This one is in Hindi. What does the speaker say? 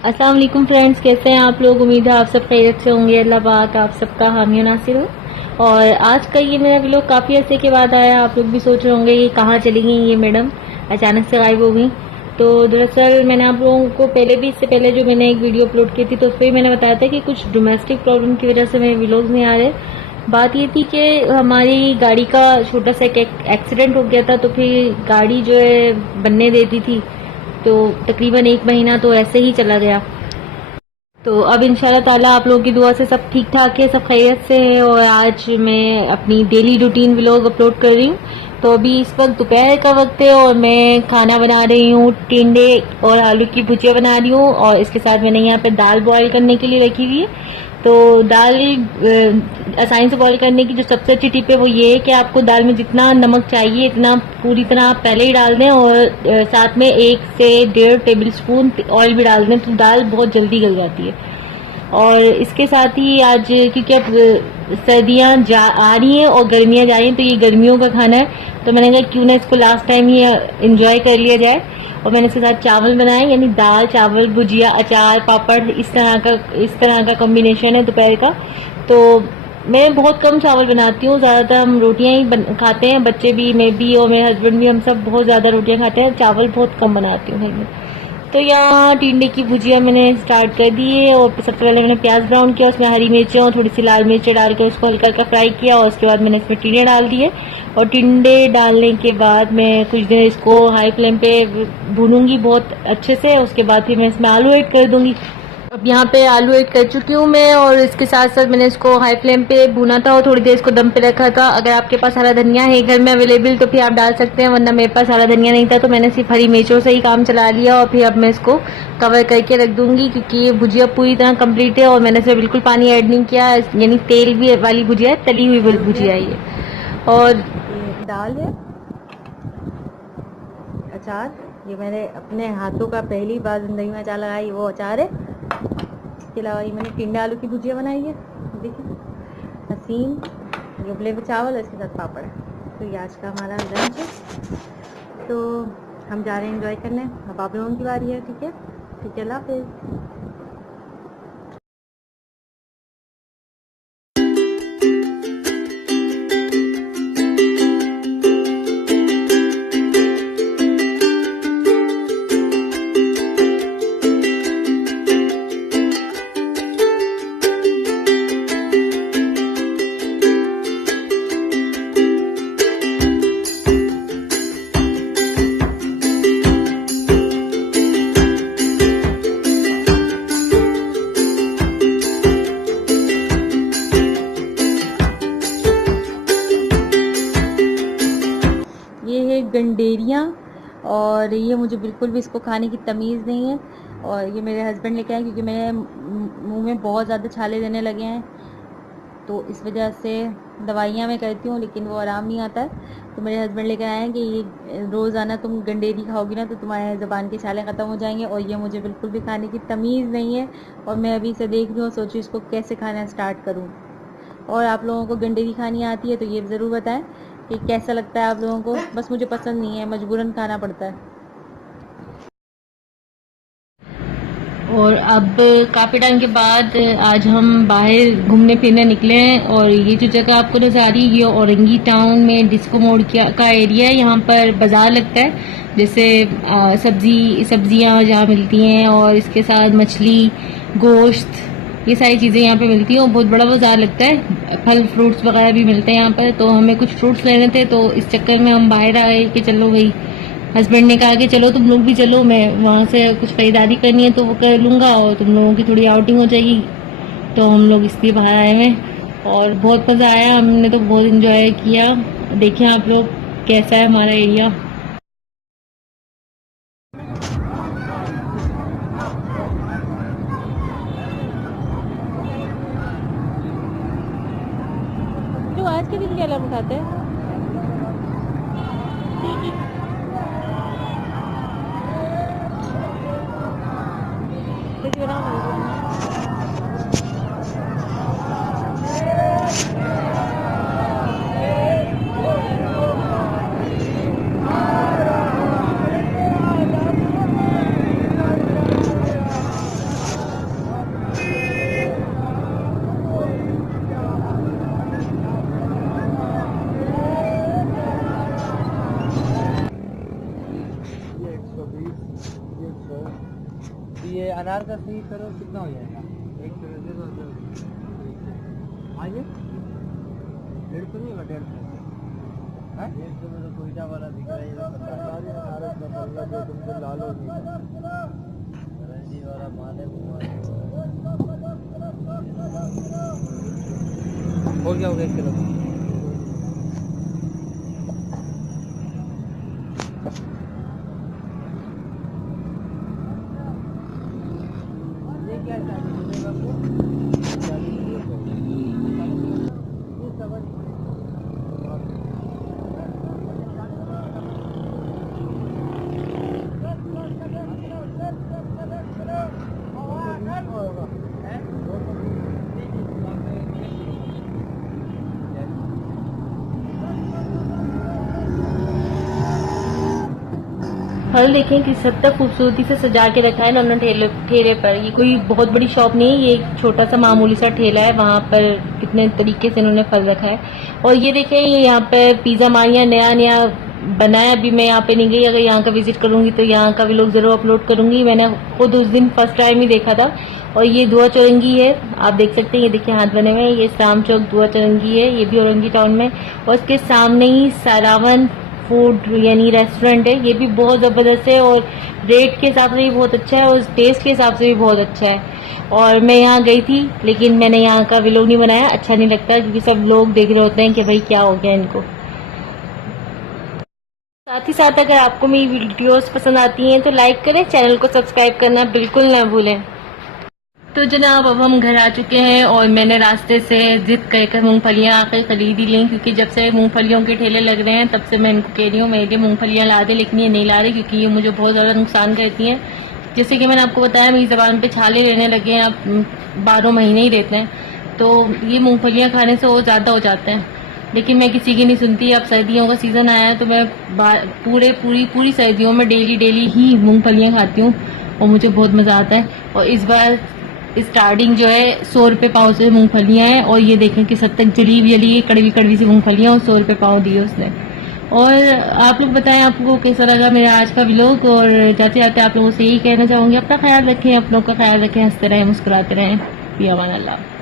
अस्सलाम वालेकुम फ्रेंड्स, कैसे हैं आप लोग। उम्मीद है आप सब खैरियत से होंगे। अल्लाह पाक आप सबका हामी नासिर हो। और आज का ये मेरा व्लॉग काफ़ी अर्से के बाद आया। आप लोग भी सोच रहे होंगे ये कहाँ चली गई ये मैडम, अचानक से गायब हो गई। तो दरअसल मैंने आप लोगों को पहले भी, इससे पहले जो मैंने एक वीडियो अपलोड की थी तो उस पर मैंने बताया था कि कुछ डोमेस्टिक प्रॉब्लम की वजह से मेरे व्लॉग नहीं आ रहे। बात ये थी कि हमारी गाड़ी का छोटा सा एक एक्सीडेंट हो गया था, तो फिर गाड़ी जो है बनने देती थी, तो तकरीबन 1 महीना तो ऐसे ही चला गया। तो अब इंशाल्लाह ताला आप लोगों की दुआ से सब ठीक ठाक है, सब खैरियत से है। और आज मैं अपनी डेली रूटीन व्लॉग अपलोड कर रही हूँ। तो अभी इस वक्त दोपहर का वक्त है और मैं खाना बना रही हूँ। टिंडे और आलू की भुजिया बना रही हूँ और इसके साथ मैंने यहाँ पे दाल बॉईल करने के लिए रखी हुई है। तो दाल आसानी से बॉईल करने की जो सबसे अच्छी टिप है वो ये है कि आपको दाल में जितना नमक चाहिए इतना पूरी तरह आप पहले ही डाल दें, और साथ में 1 से 1.5 टेबल स्पून ऑयल भी डाल दें, तो दाल बहुत जल्दी गल जाती है। और इसके साथ ही आज क्योंकि अब सर्दियाँ आ रही हैं और गर्मियाँ जा रही हैं, तो ये गर्मियों का खाना है, तो मैंने कहा क्यों ना इसको लास्ट टाइम ही इंजॉय कर लिया जाए। और मैंने इसके साथ चावल बनाए, यानी दाल चावल भुजिया अचार पापड़, इस तरह का कॉम्बिनेशन है दोपहर का। तो मैं बहुत कम चावल बनाती हूँ, ज़्यादातर हम रोटियाँ ही खाते हैं, बच्चे भी, मैं भी और मेरे हस्बैंड भी, हम सब बहुत ज़्यादा रोटियाँ खाते हैं, चावल बहुत कम बनाती हूँ घर में। तो यहाँ टिंडे की भुजिया मैंने स्टार्ट कर दी है। और सबसे पहले मैंने प्याज ब्राउन किया, उसमें हरी मिर्चें और थोड़ी सी लाल मिर्चें डाल के उसको हल्का हल्का फ्राई किया, और उसके बाद मैंने इसमें टिंडे डाल दिए। और टिंडे डालने के बाद मैं कुछ देर इसको हाई फ्लेम पे भूनूंगी बहुत अच्छे से। उसके बाद फिर मैं इसमें आलू ऐड कर दूंगी। अब यहाँ पे आलू ऐड कर चुकी हूँ मैं, और इसके साथ साथ मैंने इसको हाई फ्लेम पे भूना था और थोड़ी देर इसको दम पे रखा था। अगर आपके पास हरा धनिया है घर में अवेलेबल तो फिर आप डाल सकते हैं, वरना मेरे पास हरा धनिया नहीं था तो मैंने सिर्फ हरी मिर्चों से ही काम चला लिया। और फिर अब मैं इसको कवर करके रख दूंगी, क्योंकि ये भुजिया पूरी तरह कंप्लीट है और मैंने इसमें बिल्कुल पानी ऐड नहीं किया, यानी तेल भी वाली भुजिया है, तली हुई भुजिया है ये। और ये दाल है, अचार, ये मैंने अपने हाथों का पहली बार जिंदगी में अचार लगाई, वो अचार है। इसके अलावा ये मैंने टिंडे आलू की भुजिया बनाई है, देखिए हसीन, ये उबले हुए चावल है, इसके साथ पापड़ है। तो ये आज का हमारा लंच है। तो हम जा रहे हैं एंजॉय करने, अब आप लोगों की बारी है। ठीक है, ठीक है, अल्लाह हाफिज़। ये है गंडेरियाँ, और ये मुझे बिल्कुल भी इसको खाने की तमीज़ नहीं है। और ये मेरे हस्बैंड लेके आए, क्योंकि मेरे मुंह में बहुत ज़्यादा छाले देने लगे हैं, तो इस वजह से दवाइयाँ मैं करती हूँ लेकिन वो आराम नहीं आता है। तो मेरे हस्बैंड लेकर आए हैं कि ये रोज़ाना तुम गंडेरी खाओगी ना तो तुम्हारे ज़बान के छाले ख़त्म हो जाएंगे। और ये मुझे बिल्कुल भी खाने की तमीज़ नहीं है, और मैं अभी इसे देख रही हूँ, सोची इसको कैसे खाना स्टार्ट करूँ। और आप लोगों को गंडेरी खानी आती है तो ये ज़रूर बताएं कि कैसा लगता है आप लोगों को। बस मुझे पसंद नहीं है, मजबूरन खाना पड़ता है। और अब काफ़ी टाइम के बाद आज हम बाहर घूमने फिरने निकले हैं। और ये जो जगह आपको नज़र आ रही है ये औरंगी टाउन में डिस्को मोड़ का एरिया है। यहाँ पर बाज़ार लगता है, जैसे सब्जियाँ जहाँ मिलती हैं, और इसके साथ मछली, गोश्त, ये सारी चीज़ें यहाँ पे मिलती हैं। और बहुत बड़ा बाज़ार लगता है, फल फ्रूट्स वगैरह भी मिलते हैं यहाँ पर। तो हमें कुछ फ्रूट्स लेने थे, तो इस चक्कर में हम बाहर आए कि चलो भाई, हस्बैंड ने कहा कि चलो तुम लोग भी चलो, मैं वहाँ से कुछ खरीदारी करनी है तो वो कर लूँगा और तुम लोगों की थोड़ी आउटिंग हो जाएगी। तो हम लोग इसलिए बाहर आए हैं और बहुत मज़ा आया, हमने तो बहुत इन्जॉय किया। देखें आप लोग कैसा है हमारा एरिया। जो आज के दिन क्या अलार्म उठाते हैं? कुछ बनाओ ना। ये अनार का सही करो कितना हो जाएगा? 1 किलो दे दो। आइए 1.5 नहीं होगा 1.5 है। 1 किलो तो कोयटा वाला दिख रहा है। ये सरकारी अनार का पल्ला जो तुमको लाल हो गई रंजी वाला माल है वो हो गया 1 किलो। फल देखें किस हद तक खूबसूरती से सजा के रखा है ना उन्होंने ठेले पर। ये कोई बहुत बड़ी शॉप नहीं है, ये एक छोटा सा मामूली सा ठेला है, वहां पर कितने तरीके से इन्होंने फल रखा है। और ये देखें ये यहाँ पे पिज्जा मानिया नया नया बना है, अभी मैं यहाँ पे नहीं गई, अगर यहाँ का विजिट करूंगी तो यहाँ का भी लोग जरूर अपलोड करूंगी। मैंने खुद उस दिन फर्स्ट टाइम ही देखा था। और ये दुआ चौरंगी है, आप देख सकते हैं, ये देखिए हाथ बने हुए हैं, ये इस्लाम चौक दुआ चौरंगी है, ये भी औरंगी टाउन में। और इसके सामने ही सारावन फूड यानी रेस्टोरेंट है, ये भी बहुत जबरदस्त है और रेट के हिसाब से भी बहुत अच्छा है और टेस्ट के हिसाब से भी बहुत अच्छा है। और मैं यहाँ गई थी लेकिन मैंने यहाँ का व्लॉग नहीं बनाया, अच्छा नहीं लगता क्योंकि सब लोग देख रहे होते हैं कि भाई क्या हो गया इनको। साथ ही साथ अगर आपको मेरी वीडियोस पसंद आती हैं तो लाइक करें, चैनल को सब्सक्राइब करना बिल्कुल ना भूलें। तो जनाब अब हम घर आ चुके हैं और मैंने रास्ते से जिद कर मूंगफलियां आकर खरीद ही ली, क्योंकि जब से मूंगफलियों के ठेले लग रहे हैं तब से मैं इनको कह रही हूँ मेरे लिए मूंगफलियां ला दे, लेकिन ये नहीं ला रही क्योंकि ये मुझे बहुत ज़्यादा नुकसान करती हैं। जैसे कि मैंने आपको बताया मेरी ज़बान पे छाले रहने लगे हैं, आप 12 महीने ही रहते हैं, तो ये मूंगफलियां खाने से और ज़्यादा हो जाते हैं। लेकिन मैं किसी की नहीं सुनती। अब सर्दियों का सीज़न आया है तो मैं पूरी सर्दियों में डेली ही मूंगफलियां खाती हूँ और मुझे बहुत मज़ा आता है। और इस बार स्टार्टिंग जो है 100 रुपये पाव से मूंगफलियां हैं और ये देखें कि सब तक जली कड़वी कड़वी सी मूंगफलियां और 100 रुपये पाव दिए उसने। और आप लोग बताएं आपको कैसा लगा मेरा आज का व्लॉग। और जाते जाते आप लोगों से यही कहना चाहूंगी, अपना ख्याल रखें, अपनों का ख्याल रखें, हंसते रहें, मुस्कुराते रहें। फिर अमान अल्लाह।